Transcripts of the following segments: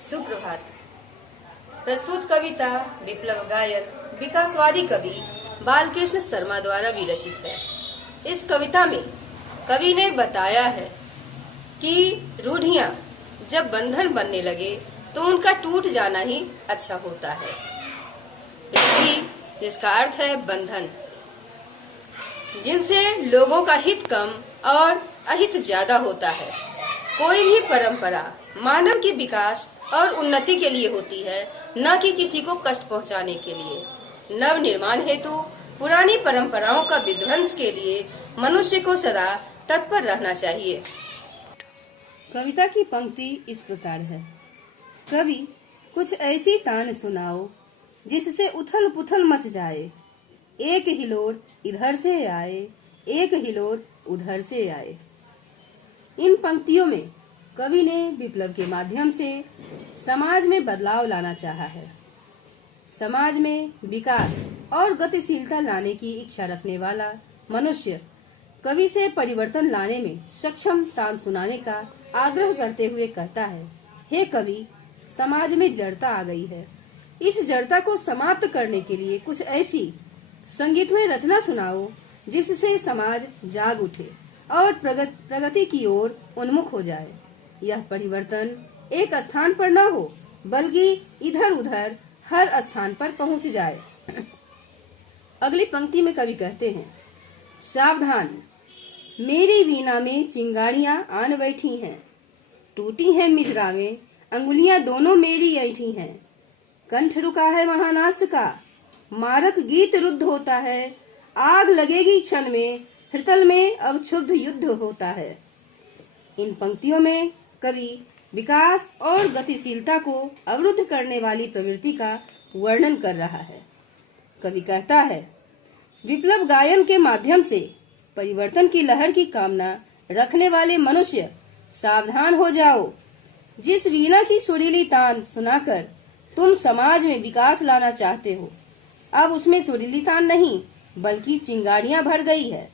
सुप्रभात। प्रस्तुत कविता विप्लव गायन विकासवादी कवि बालकृष्ण शर्मा द्वारा विरचित है। इस कविता में कवि ने बताया है कि रूढ़ियां जब बंधन बनने लगे तो उनका टूट जाना ही अच्छा होता है। रूढ़ी जिसका अर्थ है बंधन, जिनसे लोगों का हित कम और अहित ज्यादा होता है। कोई भी परंपरा मानव के विकास और उन्नति के लिए होती है, न कि किसी को कष्ट पहुंचाने के लिए। नव निर्माण हेतु पुरानी परंपराओं का विध्वंस के लिए मनुष्य को सदा तत्पर रहना चाहिए। कविता की पंक्ति इस प्रकार है। कवि कुछ ऐसी तान सुनाओ जिससे उथल पुथल मच जाए, एक हिलोर इधर से आए, एक हिलोर उधर से आए। इन पंक्तियों में कवि ने विप्लव के माध्यम से समाज में बदलाव लाना चाहा है। समाज में विकास और गतिशीलता लाने की इच्छा रखने वाला मनुष्य कवि से परिवर्तन लाने में सक्षम तान सुनाने का आग्रह करते हुए कहता है, हे कवि, समाज में जड़ता आ गई है। इस जड़ता को समाप्त करने के लिए कुछ ऐसी संगीतमय रचना सुनाओ जिससे समाज जाग उठे और प्रगति की ओर उन्मुख हो जाए। यह परिवर्तन एक स्थान पर न हो बल्कि इधर उधर हर स्थान पर पहुंच जाए। अगली पंक्ति में कवि कहते हैं, सावधान, मेरी वीणा में चिंगारियां आन बैठी हैं, टूटी हैं मिजरावें, अंगुलियां दोनों मेरी ऐठी हैं। कंठ रुका है महानाश का, मारक गीत रुद्ध होता है, आग लगेगी क्षण में, हृतल में अब क्षुब्ध युद्ध होता है। इन पंक्तियों में कवि विकास और गतिशीलता को अवरुद्ध करने वाली प्रवृत्ति का वर्णन कर रहा है। कवि कहता है, विप्लव गायन के माध्यम से परिवर्तन की लहर की कामना रखने वाले मनुष्य सावधान हो जाओ। जिस वीणा की सुरीली तान सुनाकर तुम समाज में विकास लाना चाहते हो, अब उसमें सुरीली तान नहीं बल्कि चिंगारियां भर गई है।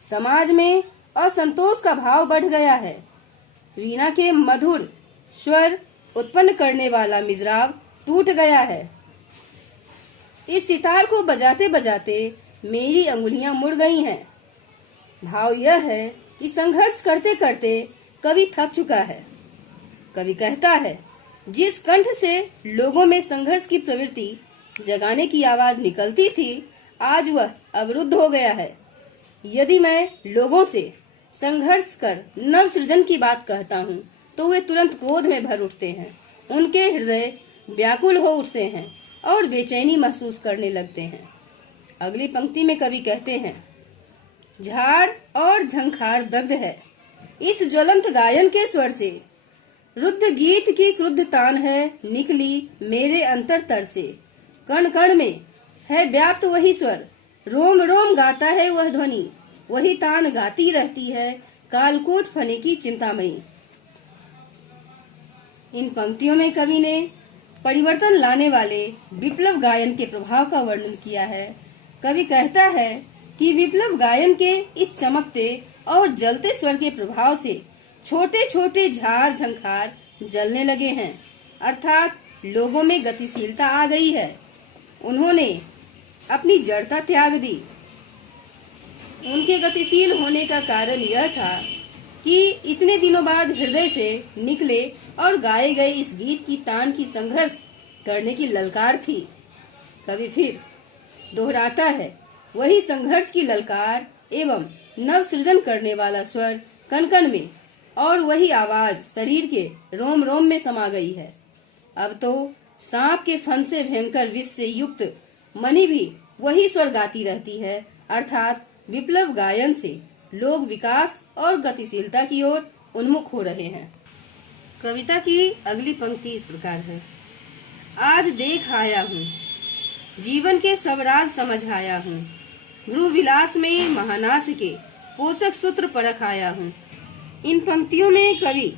समाज में असंतोष का भाव बढ़ गया है। वीणा के मधुर स्वर उत्पन्न करने वाला मिजराव टूट गया है। इस सितार को बजाते बजाते मेरी अंगुलियां मुड़ गई हैं। भाव यह है कि संघर्ष करते करते कवि थक चुका है। कवि कहता है, जिस कंठ से लोगों में संघर्ष की प्रवृत्ति जगाने की आवाज निकलती थी, आज वह अवरुद्ध हो गया है। यदि मैं लोगों से संघर्ष कर नव सृजन की बात कहता हूँ तो वे तुरंत क्रोध में भर उठते हैं। उनके हृदय व्याकुल हो उठते हैं और बेचैनी महसूस करने लगते हैं। अगली पंक्ति में कवि कहते हैं, झाड़ और झंखार दग्ध है इस ज्वलंत गायन के स्वर से, रुद्ध गीत की क्रुद्ध तान है निकली मेरे अंतरतर से। कण कण में है व्याप्त वही स्वर, रोम रोम गाता है वह ध्वनि, वही तान गाती रहती है कालकूट फने की चिंतामयी। इन पंक्तियों में कवि ने परिवर्तन लाने वाले विप्लव गायन के प्रभाव का वर्णन किया है। कवि कहता है कि विप्लव गायन के इस चमकते और जलते स्वर के प्रभाव से छोटे छोटे झाड़ झंखार जलने लगे हैं, अर्थात लोगों में गतिशीलता आ गई है। उन्होंने अपनी जड़ता त्याग दी। उनके गतिशील होने का कारण यह था कि इतने दिनों बाद हृदय से निकले और गाए गए इस गीत की तान की संघर्ष करने की ललकार थी। कवि फिर दोहराता है, वही संघर्ष की ललकार एवं नव सृजन करने वाला स्वर कण कण में और वही आवाज शरीर के रोम रोम में समा गई है। अब तो सांप के फन से भयंकर विष से युक्त मणि भी वही स्वर गाती रहती है, अर्थात विप्लव गायन से लोग विकास और गतिशीलता की ओर उन्मुख हो रहे हैं। कविता की अगली पंक्ति इस प्रकार है, आज देख आया हूँ, जीवन के सब राज समझ आया हूँ, भ्रू विलास में महानाश के पोषक सूत्र परख आया हूँ। इन पंक्तियों में कवि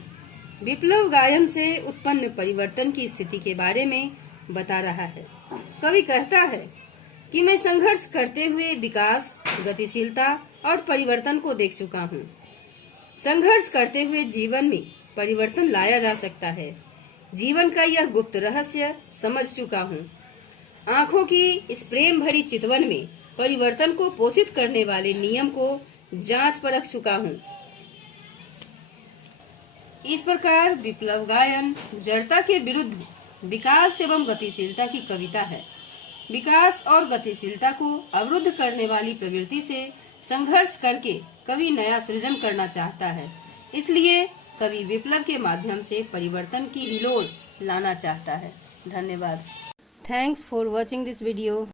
विप्लव गायन से उत्पन्न परिवर्तन की स्थिति के बारे में बता रहा है। कवि कहता है कि मैं संघर्ष करते हुए विकास, गतिशीलता और परिवर्तन को देख चुका हूँ। संघर्ष करते हुए जीवन में परिवर्तन लाया जा सकता है। जीवन का यह गुप्त रहस्य समझ चुका हूँ। आँखों की इस प्रेम भरी चितवन में परिवर्तन को पोषित करने वाले नियम को जांच परख चुका हूँ। इस प्रकार विप्लव गायन जड़ता के विरुद्ध विकास एवं गतिशीलता की कविता है। विकास और गतिशीलता को अवरुद्ध करने वाली प्रवृत्ति से संघर्ष करके कवि नया सृजन करना चाहता है। इसलिए कवि विप्लव के माध्यम से परिवर्तन की हिलोल लाना चाहता है। धन्यवाद। Thanks for watching this video.